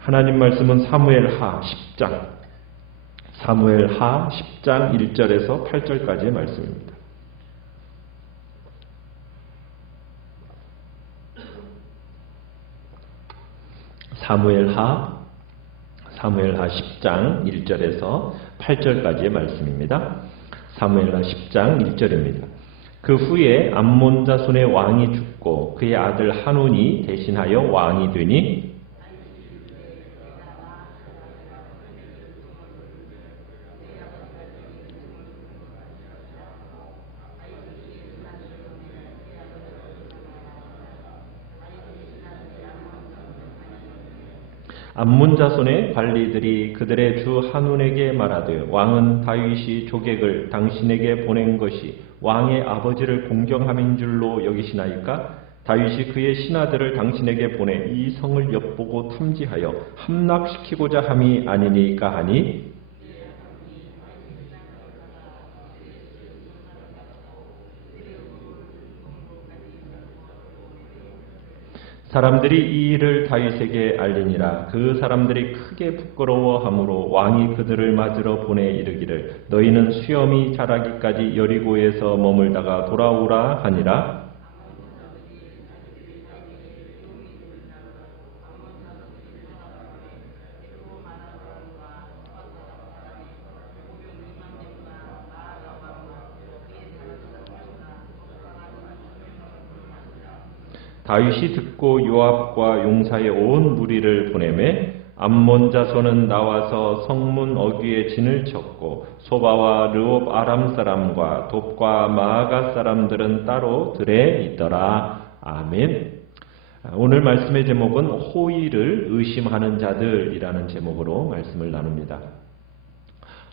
하나님 말씀은 사무엘하 10장 1절에서 8절까지의 말씀입니다. 사무엘하 10장 1절에서 8절까지의 말씀입니다. 사무엘하 10장 1절입니다. 그 후에 암몬 자손의 왕이 죽고 그의 아들 한운이 대신하여 왕이 되니 암몬 자손의 관리들이 그들의 주 한운에게 말하되 왕은 다윗이 조객을 당신에게 보낸 것이 왕의 아버지를 공경함인 줄로 여기시나이까? 다윗이 그의 신하들을 당신에게 보내 이 성을 엿보고 탐지하여 함락시키고자 함이 아니니까 하니 사람들이 이 일을 다윗에게 알리니라. 그 사람들이 크게 부끄러워하므로 왕이 그들을 맞으러 보내 이르기를 너희는 수염이 자라기까지 여리고에서 머물다가 돌아오라 하니라. 다윗이 듣고 요압과 용사의 온 무리를 보내매 암몬 자손은 나와서 성문 어귀에 진을 쳤고 소바와 르옵 아람 사람과 돕과 마아가 사람들은 따로 들에 있더라. 아멘. 오늘 말씀의 제목은 호의를 의심하는 자들이라는 제목으로 말씀을 나눕니다.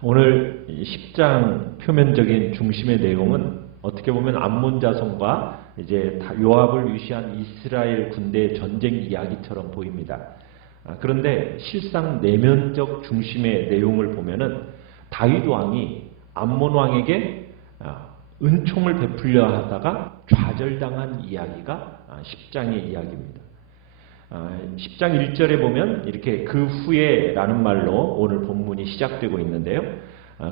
오늘 10장 표면적인 중심의 내용은 어떻게 보면 암몬 자손과 이제 요압을 위시한 이스라엘 군대의 전쟁 이야기처럼 보입니다. 그런데 실상 내면적 중심의 내용을 보면은 다윗 왕이 암몬 왕에게 은총을 베풀려 하다가 좌절당한 이야기가 10장의 이야기입니다. 10장 1절에 보면 이렇게 그 후에라는 말로 오늘 본문이 시작되고 있는데요.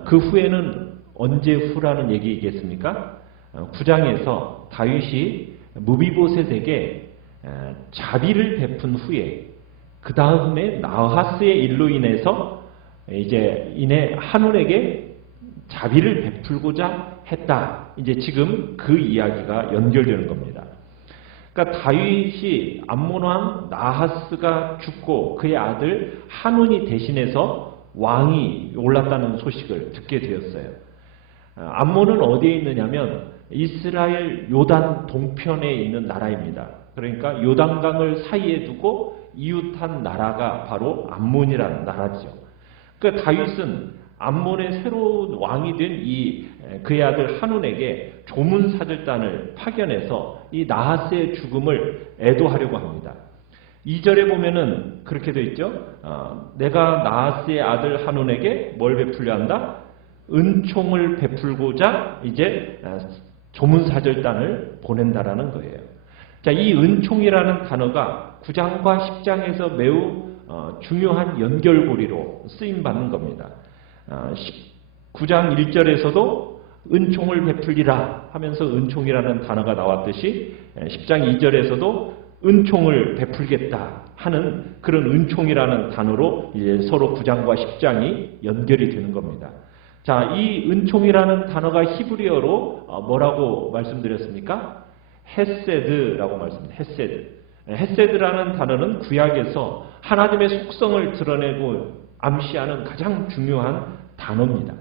그 후에는 언제 후라는 얘기겠습니까? 9장에서 다윗이 무비보셋에게 자비를 베푼 후에 그 다음에 나하스의 일로 인해서 이제 한운에게 자비를 베풀고자 했다. 이제 지금 그 이야기가 연결되는 겁니다. 그러니까 다윗이 암몬 왕 나하스가 죽고 그의 아들 한운이 대신해서 왕이 올랐다는 소식을 듣게 되었어요. 암몬은 어디에 있느냐면 이스라엘 요단 동편에 있는 나라입니다. 그러니까 요단강을 사이에 두고 이웃한 나라가 바로 암몬이라는 나라죠. 그러니까 다윗은 암몬의 새로운 왕이 된 그의 아들 한운에게 조문사절단을 파견해서 이 나하스의 죽음을 애도하려고 합니다. 2절에 보면은 그렇게 되어 있죠. 내가 나하스의 아들 한운에게 뭘 베풀려 한다? 은총을 베풀고자 이제 조문사절단을 보낸다라는 거예요. 자, 이 은총이라는 단어가 9장과 10장에서 매우 중요한 연결고리로 쓰임받는 겁니다. 9장 1절에서도 은총을 베풀리라 하면서 은총이라는 단어가 나왔듯이 10장 2절에서도 은총을 베풀겠다 하는 그런 은총이라는 단어로 이제 서로 9장과 10장이 연결이 되는 겁니다. 자, 이 은총이라는 단어가 히브리어로 뭐라고 말씀드렸습니까? 헤세드라고 말씀드립니다. 헤세드. 헤세드라는 단어는 구약에서 하나님의 속성을 드러내고 암시하는 가장 중요한 단어입니다.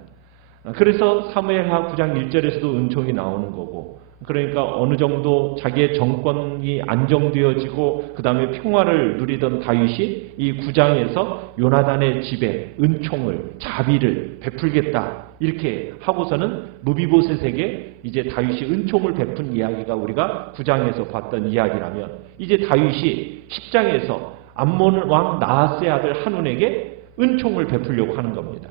그래서 사무엘하 9장 1절에서도 은총이 나오는 거고, 그러니까 어느 정도 자기의 정권이 안정되어지고 그 다음에 평화를 누리던 다윗이 이 9장에서 요나단의 집에 은총을, 자비를 베풀겠다 이렇게 하고서는 무비보셋에게 이제 다윗이 은총을 베푼 이야기가 우리가 9장에서 봤던 이야기라면, 이제 다윗이 10장에서 암몬 왕 나하스의 아들 한운에게 은총을 베풀려고 하는 겁니다.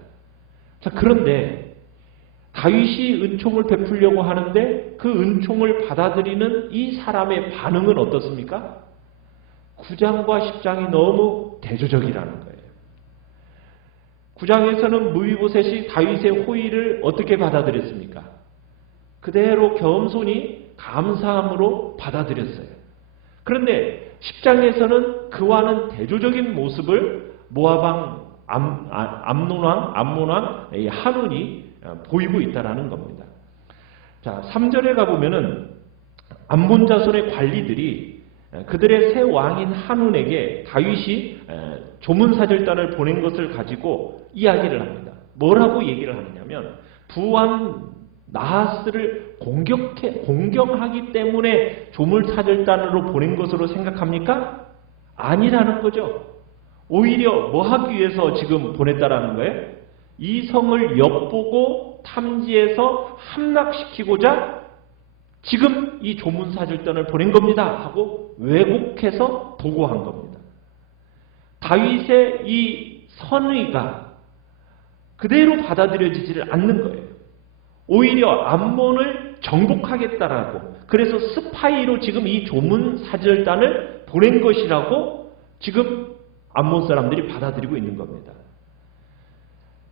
자, 그런데 다윗이 은총을 베풀려고 하는데 그 은총을 받아들이는 이 사람의 반응은 어떻습니까? 9장과 10장이 너무 대조적이라는 거예요. 9장에서는 무비보셋이 다윗의 호의를 어떻게 받아들였습니까? 그대로 겸손히 감사함으로 받아들였어요. 그런데 10장에서는 그와는 대조적인 모습을 모압왕 암몬왕 한운이 보이고 있다는 겁니다. 자, 3절에 가보면은 암몬 자손의 관리들이 그들의 새 왕인 한운에게 다윗이 조문사절단을 보낸 것을 가지고 이야기를 합니다. 뭐라고 얘기를 하느냐면 부왕 나하스를 공경하기 때문에 조문사절단으로 보낸 것으로 생각합니까? 아니라는 거죠. 오히려 뭐 하기 위해서 지금 보냈다라는 거예요? 이 성을 엿보고 탐지해서 함락시키고자 지금 이 조문사절단을 보낸 겁니다 하고 왜곡해서 보고한 겁니다. 다윗의 이 선의가 그대로 받아들여지지를 않는 거예요. 오히려 암몬을 정복하겠다라고, 그래서 스파이로 지금 이 조문사절단을 보낸 것이라고 지금 암몬 사람들이 받아들이고 있는 겁니다.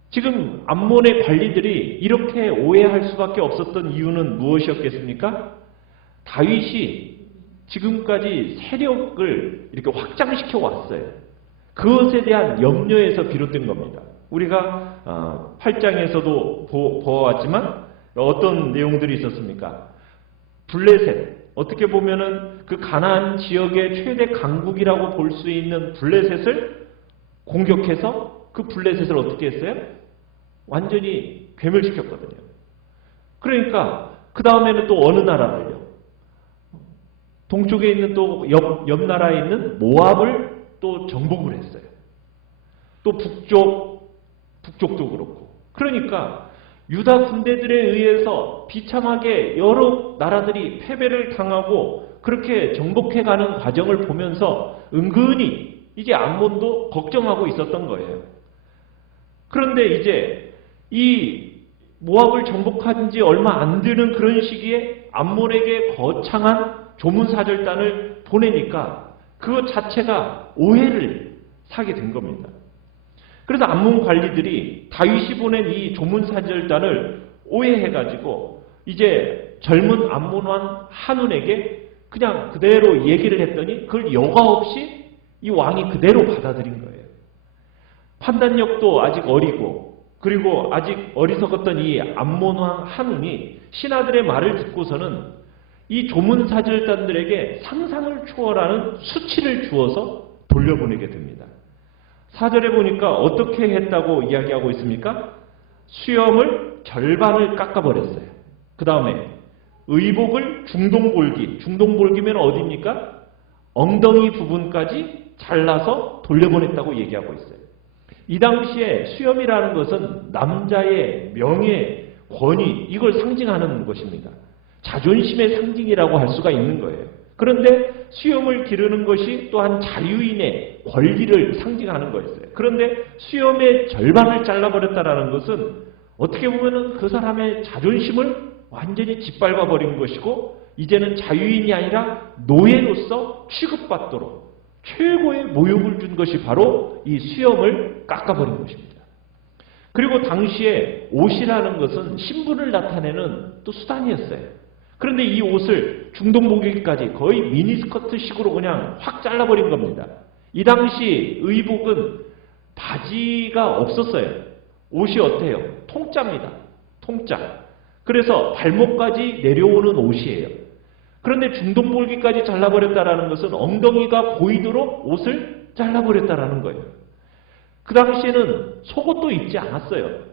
지금 암몬의 관리들이 이렇게 오해할 수밖에 없었던 이유는 무엇이었겠습니까? 다윗이 지금까지 세력을 이렇게 확장시켜 왔어요. 그것에 대한 염려에서 비롯된 겁니다. 우리가 8장에서도 보아왔지만 어떤 내용들이 있었습니까? 블레셋, 어떻게 보면은 그 가나안 지역의 최대 강국이라고 볼 수 있는 블레셋을 공격해서 그 블레셋을 어떻게 했어요? 완전히 괴멸시켰거든요. 그러니까 그 다음에는 또 어느 나라를요? 동쪽에 있는 또 옆 나라에 있는 모압을 또 정복을 했어요. 또 북쪽도 그렇고. 그러니까 유다 군대들에 의해서 비참하게 여러 나라들이 패배를 당하고 그렇게 정복해가는 과정을 보면서 은근히 이제 암몬도 걱정하고 있었던 거예요. 그런데 이제 이 모압을 정복한 지 얼마 안 되는 그런 시기에 암몬에게 거창한 조문사절단을 보내니까 그것 자체가 오해를 사게 된 겁니다. 그래서 암몬 관리들이 다윗이 보낸 이 조문사절단을 오해해가지고 이제 젊은 암몬 왕 한운에게 그냥 그대로 얘기를 했더니 그걸 여과 없이 이 왕이 그대로 받아들인 거예요. 판단력도 아직 어리고 그리고 아직 어리석었던 이 암몬 왕 한운이 신하들의 말을 듣고서는 이 조문사절단들에게 상상을 초월하는 수치를 주어서 돌려보내게 됩니다. 4절에 보니까 어떻게 했다고 이야기하고 있습니까? 수염을 절반을 깎아버렸어요. 그 다음에 의복을 중동볼기면 어디입니까? 엉덩이 부분까지 잘라서 돌려보냈다고 얘기하고 있어요. 이 당시에 수염이라는 것은 남자의 명예, 권위, 이걸 상징하는 것입니다. 자존심의 상징이라고 할 수가 있는 거예요. 그런데 수염을 기르는 것이 또한 자유인의 권리를 상징하는 거였어요. 그런데 수염의 절반을 잘라버렸다는 것은 어떻게 보면 그 사람의 자존심을 완전히 짓밟아 버린 것이고 이제는 자유인이 아니라 노예로서 취급받도록 최고의 모욕을 준 것이 바로 이 수염을 깎아버린 것입니다. 그리고 당시에 옷이라는 것은 신분을 나타내는 또 수단이었어요. 그런데 이 옷을 중동복이까지 거의 미니스커트식으로 그냥 확 잘라버린 겁니다. 이 당시 의복은 바지가 없었어요. 옷이 어때요? 통짜입니다. 통짜. 그래서 발목까지 내려오는 옷이에요. 그런데 중동복이까지 잘라버렸다는 것은 엉덩이가 보이도록 옷을 잘라버렸다는 거예요. 그 당시에는 속옷도 입지 않았어요.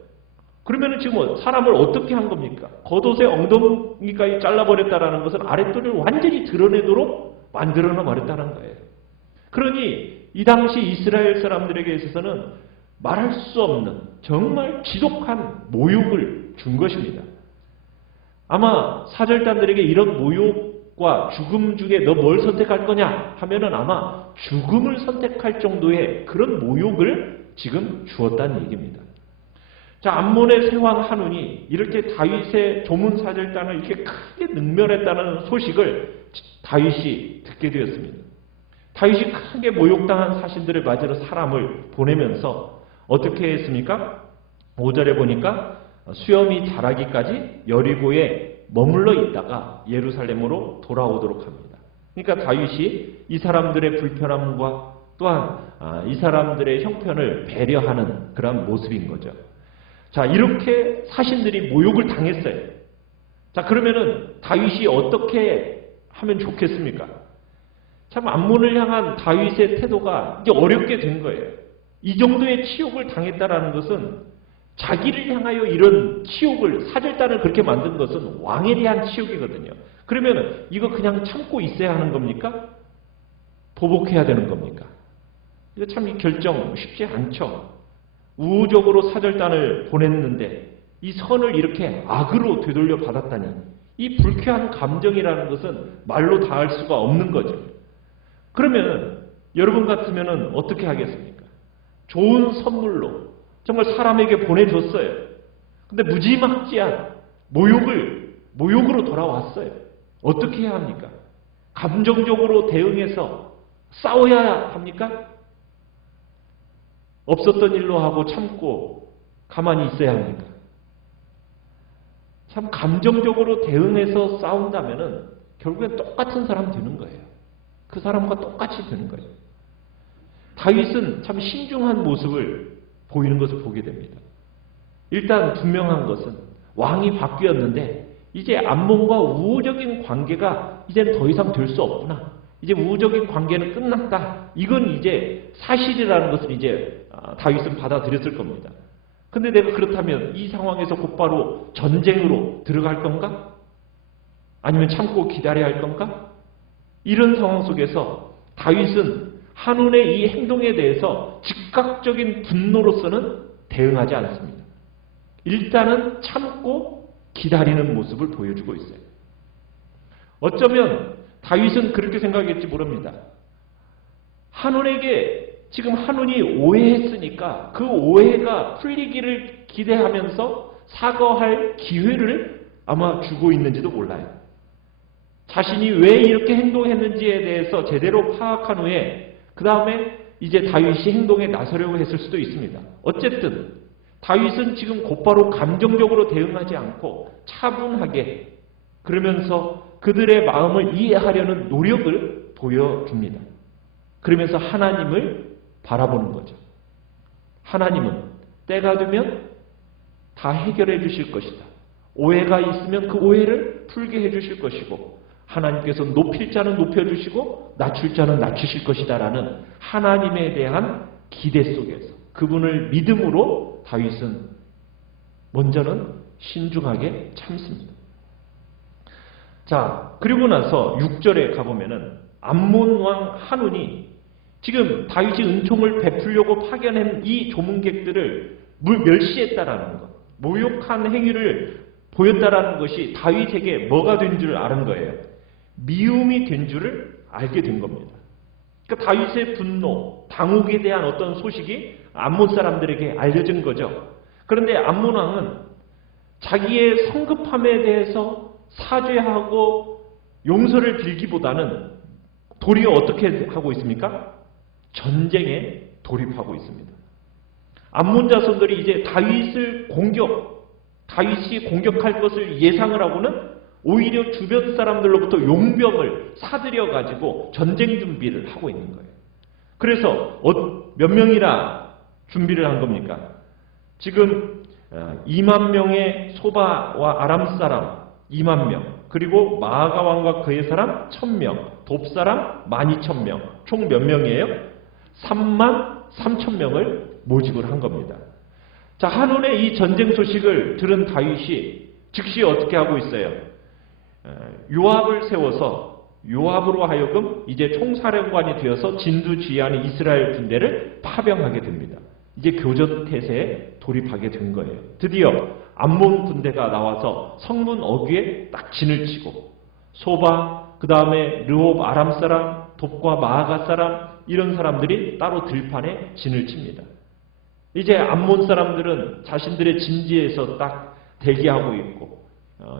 그러면 지금 사람을 어떻게 한 겁니까? 겉옷에 엉덩이까지 잘라버렸다는 것은 아랫도를 완전히 드러내도록 만들어놔 버렸다는 거예요. 그러니 이 당시 이스라엘 사람들에게 있어서는 말할 수 없는 정말 지독한 모욕을 준 것입니다. 아마 사절단들에게 이런 모욕과 죽음 중에 너 뭘 선택할 거냐 하면은 아마 죽음을 선택할 정도의 그런 모욕을 지금 주었다는 얘기입니다. 자, 암몬의 세왕 한운이 이렇게 다윗의 조문사절단을 이렇게 크게 능멸했다는 소식을 다윗이 듣게 되었습니다. 다윗이 크게 모욕당한 사신들을 맞으러 사람을 보내면서 어떻게 했습니까? 5절에 보니까 수염이 자라기까지 여리고에 머물러 있다가 예루살렘으로 돌아오도록 합니다. 그러니까 다윗이 이 사람들의 불편함과 또한 이 사람들의 형편을 배려하는 그런 모습인 거죠. 자, 이렇게 사신들이 모욕을 당했어요. 자, 그러면은 다윗이 어떻게 하면 좋겠습니까? 참 암몬을 향한 다윗의 태도가 이제 어렵게 된 거예요. 이 정도의 치욕을 당했다라는 것은 자기를 향하여 이런 치욕을, 사절단을 그렇게 만든 것은 왕에 대한 치욕이거든요. 그러면 이거 그냥 참고 있어야 하는 겁니까? 보복해야 되는 겁니까? 이거 참 이 결정 쉽지 않죠. 우호적으로 사절단을 보냈는데 이 선을 이렇게 악으로 되돌려 받았다니, 이 불쾌한 감정이라는 것은 말로 다할 수가 없는 거죠. 그러면 여러분 같으면 어떻게 하겠습니까? 좋은 선물로 정말 사람에게 보내줬어요. 근데 무지막지한 모욕으로 돌아왔어요. 어떻게 해야 합니까? 감정적으로 대응해서 싸워야 합니까? 없었던 일로 하고 참고 가만히 있어야 합니까? 참 감정적으로 대응해서 싸운다면은 결국엔 똑같은 사람 되는 거예요. 그 사람과 똑같이 되는 거예요. 다윗은 참 신중한 모습을 보이는 것을 보게 됩니다. 일단 분명한 것은 왕이 바뀌었는데 이제 암몬과 우호적인 관계가 이제는 더 이상 될 수 없구나. 이제 우호적인 관계는 끝났다. 이건 이제 사실이라는 것을 이제 다윗은 받아들였을 겁니다. 근데 내가 그렇다면 이 상황에서 곧바로 전쟁으로 들어갈 건가? 아니면 참고 기다려야 할 건가? 이런 상황 속에서 다윗은 한운의 이 행동에 대해서 즉각적인 분노로서는 대응하지 않습니다. 일단은 참고 기다리는 모습을 보여주고 있어요. 어쩌면 다윗은 그렇게 생각했지 모릅니다. 한운에게 지금 한운이 오해했으니까 그 오해가 풀리기를 기대하면서 사과할 기회를 아마 주고 있는지도 몰라요. 자신이 왜 이렇게 행동했는지에 대해서 제대로 파악한 후에 그 다음에 이제 다윗이 행동에 나서려고 했을 수도 있습니다. 어쨌든 다윗은 지금 곧바로 감정적으로 대응하지 않고 차분하게 그러면서 그들의 마음을 이해하려는 노력을 보여줍니다. 그러면서 하나님을 바라보는 거죠. 하나님은 때가 되면 다 해결해 주실 것이다. 오해가 있으면 그 오해를 풀게 해 주실 것이고 하나님께서 높일 자는 높여주시고 낮출 자는 낮추실 것이다 라는 하나님에 대한 기대 속에서 그분을 믿음으로 다윗은 먼저는 신중하게 참습니다. 자, 그리고 나서 6절에 가보면은 암몬 왕 한운이 지금 다윗이 은총을 베풀려고 파견한 이 조문객들을 멸시했다라는 것, 모욕한 행위를 보였다라는 것이 다윗에게 뭐가 된 줄 아는 거예요. 미움이 된 줄을 알게 된 겁니다. 그러니까 다윗의 분노, 당혹에 대한 어떤 소식이 암몬 사람들에게 알려진 거죠. 그런데 암몬 왕은 자기의 성급함에 대해서 사죄하고 용서를 빌기보다는 도리어 어떻게 하고 있습니까? 전쟁에 돌입하고 있습니다. 암몬 자손들이 이제 다윗이 공격할 것을 예상을 하고는 오히려 주변 사람들로부터 용병을 사들여 가지고 전쟁 준비를 하고 있는 거예요. 그래서 몇 명이나 준비를 한 겁니까? 지금 2만 명의 소바와 아람 사람 2만 명, 그리고 마아가 왕과 그의 사람 1000명, 돕 사람 12,000명, 총 몇 명이에요? 3만 3,000명을 모집을 한 겁니다. 자, 한온의 이 전쟁 소식을 들은 다윗이 즉시 어떻게 하고 있어요? 요압을 세워서 요압으로 하여금 이제 총사령관이 되어서 진두지휘하는 이스라엘 군대를 파병하게 됩니다. 이제 교전 태세에 돌입하게 된 거예요. 드디어 암몬 군대가 나와서 성문 어귀에 딱 진을 치고 소바, 그 다음에 르홉 아람 사람, 돕과 마아가 사람 이런 사람들이 따로 들판에 진을 칩니다. 이제 암몬 사람들은 자신들의 진지에서 딱 대기하고 있고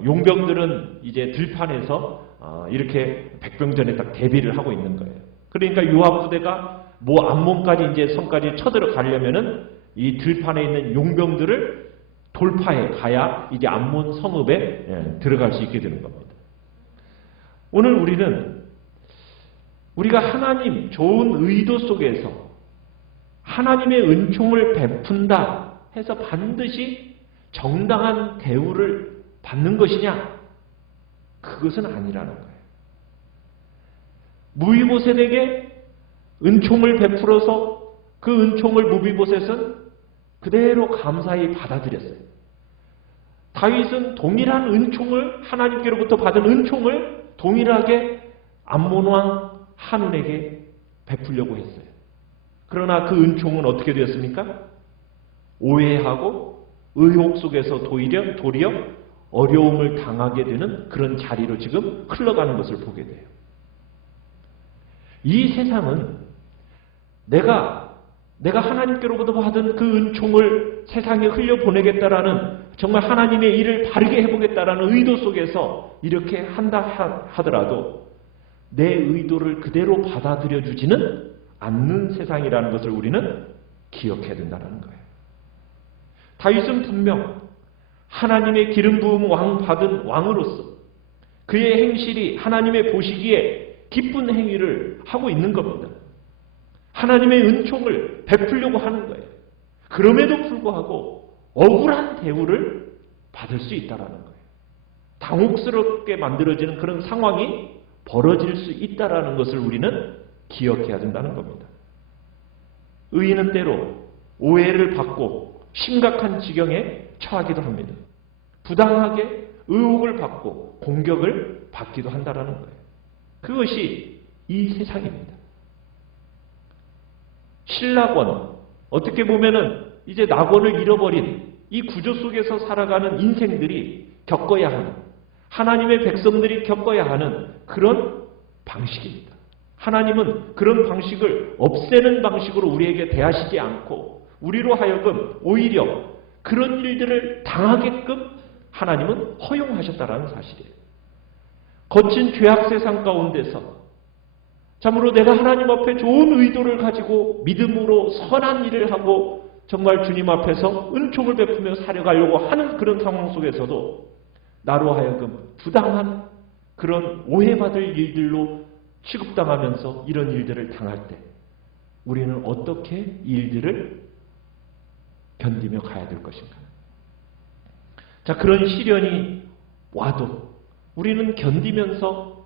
용병들은 이제 들판에서 이렇게 백병전에 딱 대비를 하고 있는 거예요. 그러니까 요압 부대가 암몬까지 이제 성까지 쳐들어가려면은 이 들판에 있는 용병들을 돌파해 가야 이제 암몬 성읍에 들어갈 수 있게 되는 겁니다. 오늘 우리가 하나님 좋은 의도 속에서 하나님의 은총을 베푼다 해서 반드시 정당한 대우를 받는 것이냐? 그것은 아니라는 거예요. 무비보셋에게 은총을 베풀어서 그 은총을 무비보셋은 그대로 감사히 받아들였어요. 다윗은 동일한 은총을 하나님께로부터 받은 은총을 동일하게 암몬 왕 한운에게 베풀려고 했어요. 그러나 그 은총은 어떻게 되었습니까? 오해하고 의혹 속에서 도리어 어려움을 당하게 되는 그런 자리로 지금 흘러가는 것을 보게 돼요. 이 세상은 내가 하나님께로부터 받은 그 은총을 세상에 흘려보내겠다라는 정말 하나님의 일을 바르게 해보겠다라는 의도 속에서 이렇게 한다 하더라도 내 의도를 그대로 받아들여 주지는 않는 세상이라는 것을 우리는 기억해야 된다는 거예요. 다윗은 분명 하나님의 기름 부음 왕 받은 왕으로서 그의 행실이 하나님의 보시기에 기쁜 행위를 하고 있는 겁니다. 하나님의 은총을 베풀려고 하는 거예요. 그럼에도 불구하고 억울한 대우를 받을 수 있다는 거예요. 당혹스럽게 만들어지는 그런 상황이 벌어질 수 있다는 것을 우리는 기억해야 된다는 겁니다. 의인은 때로 오해를 받고 심각한 지경에 처하기도 합니다. 부당하게 의혹을 받고 공격을 받기도 한다는 거예요. 그것이 이 세상입니다. 신라권, 어떻게 보면은 이제 낙원을 잃어버린 이 구조 속에서 살아가는 인생들이 겪어야 하는, 하나님의 백성들이 겪어야 하는 그런 방식입니다. 하나님은 그런 방식을 없애는 방식으로 우리에게 대하시지 않고 우리로 하여금 오히려 그런 일들을 당하게끔 하나님은 허용하셨다라는 사실이에요. 거친 죄악 세상 가운데서 참으로 내가 하나님 앞에 좋은 의도를 가지고 믿음으로 선한 일을 하고 정말 주님 앞에서 은총을 베푸며 살아가려고 하는 그런 상황 속에서도 나로 하여금 부당한 그런 오해받을 일들로 취급당하면서 이런 일들을 당할 때 우리는 어떻게 이 일들을 견디며 가야 될 것인가? 자, 그런 시련이 와도 우리는 견디면서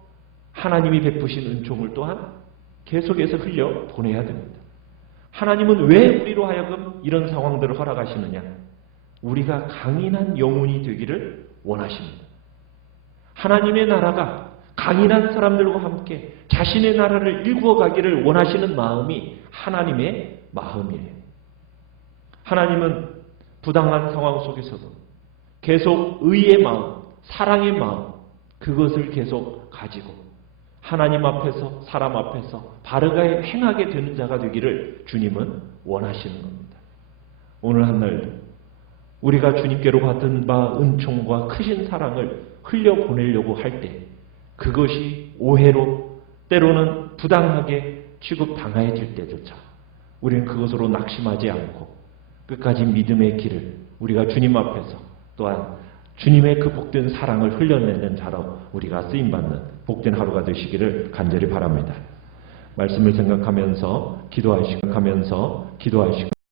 하나님이 베푸신 은총을 또한 계속해서 흘려 보내야 됩니다. 하나님은 왜 우리로 하여금 이런 상황들을 허락하시느냐? 우리가 강인한 영혼이 되기를 원하십니다. 하나님의 나라가 강인한 사람들과 함께 자신의 나라를 일구어 가기를 원하시는 마음이 하나님의 마음이에요. 하나님은 부당한 상황 속에서도 계속 의의 마음, 사랑의 마음, 그것을 계속 가지고 하나님 앞에서 사람 앞에서 바르게 행하게 되는 자가 되기를 주님은 원하시는 겁니다. 오늘 한날 우리가 주님께로 받은 바 은총과 크신 사랑을 흘려보내려고 할 때 그것이 오해로 때로는 부당하게 취급당해질 때조차 우리는 그것으로 낙심하지 않고 끝까지 믿음의 길을 우리가 주님 앞에서 또한 주님의 그 복된 사랑을 흘려내는 자로 우리가 쓰임받는 복된 하루가 되시기를 간절히 바랍니다. 말씀을 생각하면서 기도하시고